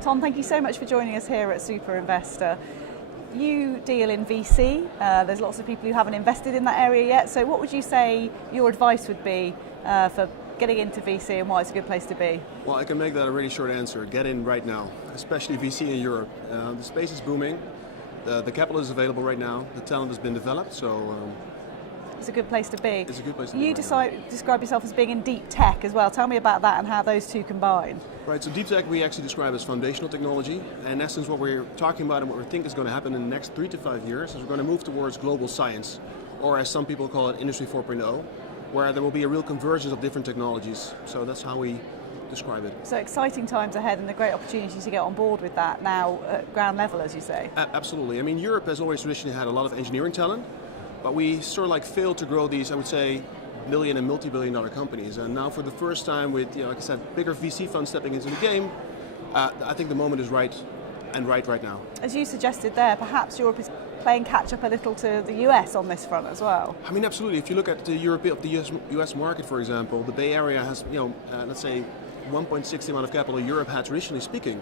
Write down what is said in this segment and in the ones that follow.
Tom, thank you so much for joining us here at Super Investor. You deal in VC, there's lots of people who haven't invested in that area yet, so what would you say your advice would be for getting into VC and why it's a good place to be? Well, I can make that a really short answer. Get in right now, especially VC in Europe. The space is booming, the capital is available right now, the talent has been developed, so it's a good place to be. It's a good place to be. You describe yourself as being in deep tech as well. Tell me about that and how those two combine. Right, so deep tech we actually describe as foundational technology. And in essence, what we're talking about and what we think is going to happen in the next 3 to 5 years is we're going to move towards global science, or as some people call it, Industry 4.0, where there will be a real convergence of different technologies. So that's how we describe it. So exciting times ahead and a great opportunity to get on board with that now at ground level, as you say. Absolutely. I mean, Europe has always traditionally had a lot of engineering talent, but we sort of like failed to grow these, I would say, million and multi-billion dollar companies. And now for the first time with, like I said, bigger VC funds stepping into the game, I think the moment is right now. As you suggested there, perhaps Europe is playing catch up a little to the US on this front as well. I mean, absolutely. If you look at the US market, for example, the Bay Area has, let's say 1.6 the amount of capital Europe had traditionally speaking.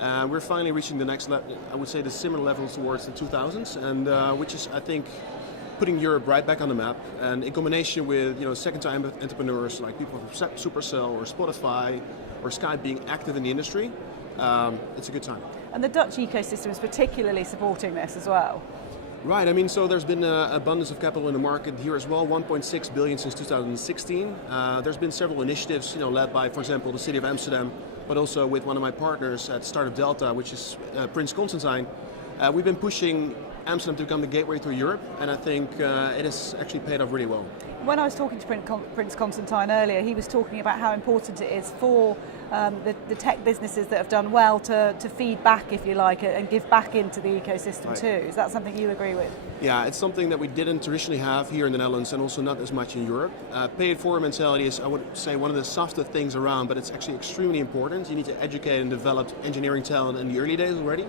We're finally reaching the next level, I would say the similar levels towards the 2000s, and which is, I think, putting Europe right back on the map, and in combination with second-time entrepreneurs like people from Supercell or Spotify or Skype being active in the industry, it's a good time. And the Dutch ecosystem is particularly supporting this as well. Right, I mean, so there's been an abundance of capital in the market here as well, 1.6 billion since 2016. There's been several initiatives, led by, for example, the City of Amsterdam, but also with one of my partners at Startup Delta, which is Prince Constantine. We've been pushing Amsterdam to become the gateway through Europe, and I think it has actually paid off really well. When I was talking to Prince Constantine earlier, he was talking about how important it is for the tech businesses that have done well to feed back, if you like, and give back into the ecosystem right. too. Is that something you agree with? Yeah, it's something that we didn't traditionally have here in the Netherlands and also not as much in Europe. Pay it forward mentality is, I would say, one of the softer things around, but it's actually extremely important. You need to educate and develop engineering talent in the early days already.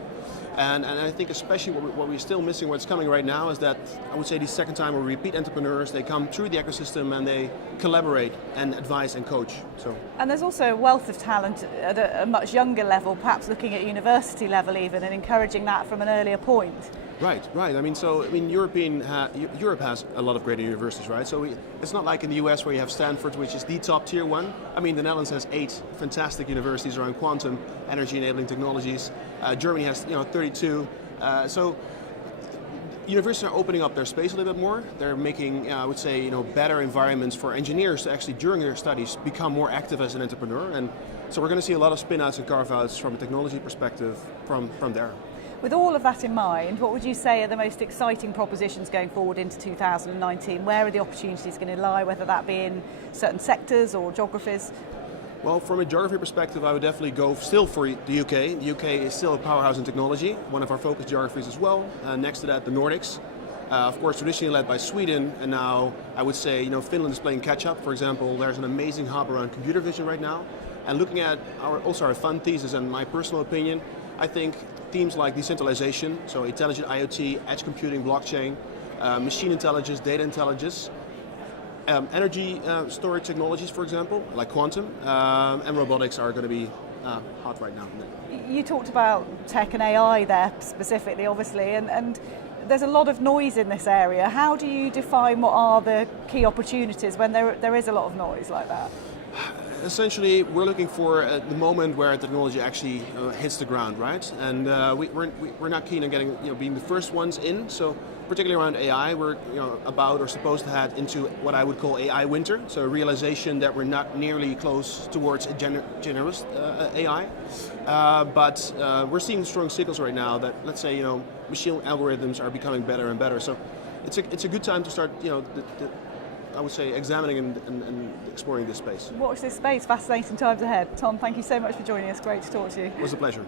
And I think especially what we're still missing, what's coming right now, is that I would say these second time or repeat entrepreneurs, they come through the ecosystem and they collaborate and advise and coach. So. And there's also a wealth of talent at a much younger level, perhaps looking at university level even, and encouraging that from an earlier point. Right. Europe has a lot of great universities, right? So it's not like in the US where you have Stanford, which is the top tier one. I mean, the Netherlands has 8 fantastic universities around quantum, energy enabling technologies. Germany has 32. So universities are opening up their space a little bit more. They're making, I would say, better environments for engineers to actually, during their studies, become more active as an entrepreneur. And so we're going to see a lot of spin-outs and carve-outs from a technology perspective from there. With all of that in mind, what would you say are the most exciting propositions going forward into 2019? Where are the opportunities going to lie, whether that be in certain sectors or geographies? Well, from a geography perspective, I would definitely go still for the UK. The UK is still a powerhouse in technology, one of our focus geographies as well. Next to that, the Nordics. Of course, traditionally led by Sweden, and now I would say, Finland is playing catch-up. For example, there's an amazing hub around computer vision right now. And looking at our fund thesis and my personal opinion, I think themes like decentralization, so intelligent IoT, edge computing, blockchain, machine intelligence, data intelligence, energy storage technologies, for example, like quantum, and robotics are going to be hot right now. You talked about tech and AI there specifically, obviously, and there's a lot of noise in this area. How do you define what are the key opportunities when there is a lot of noise like that? Essentially, we're looking for the moment where technology actually hits the ground, right? And we're not keen on getting being the first ones in. So particularly around AI, we're about or supposed to head into what I would call AI winter. So a realization that we're not nearly close towards a generous AI, but we're seeing strong signals right now that, let's say, machine algorithms are becoming better and better. So it's a good time to start I would say examining and exploring this space. Watch this space, fascinating times ahead. Tom, thank you so much for joining us. Great to talk to you. It was a pleasure.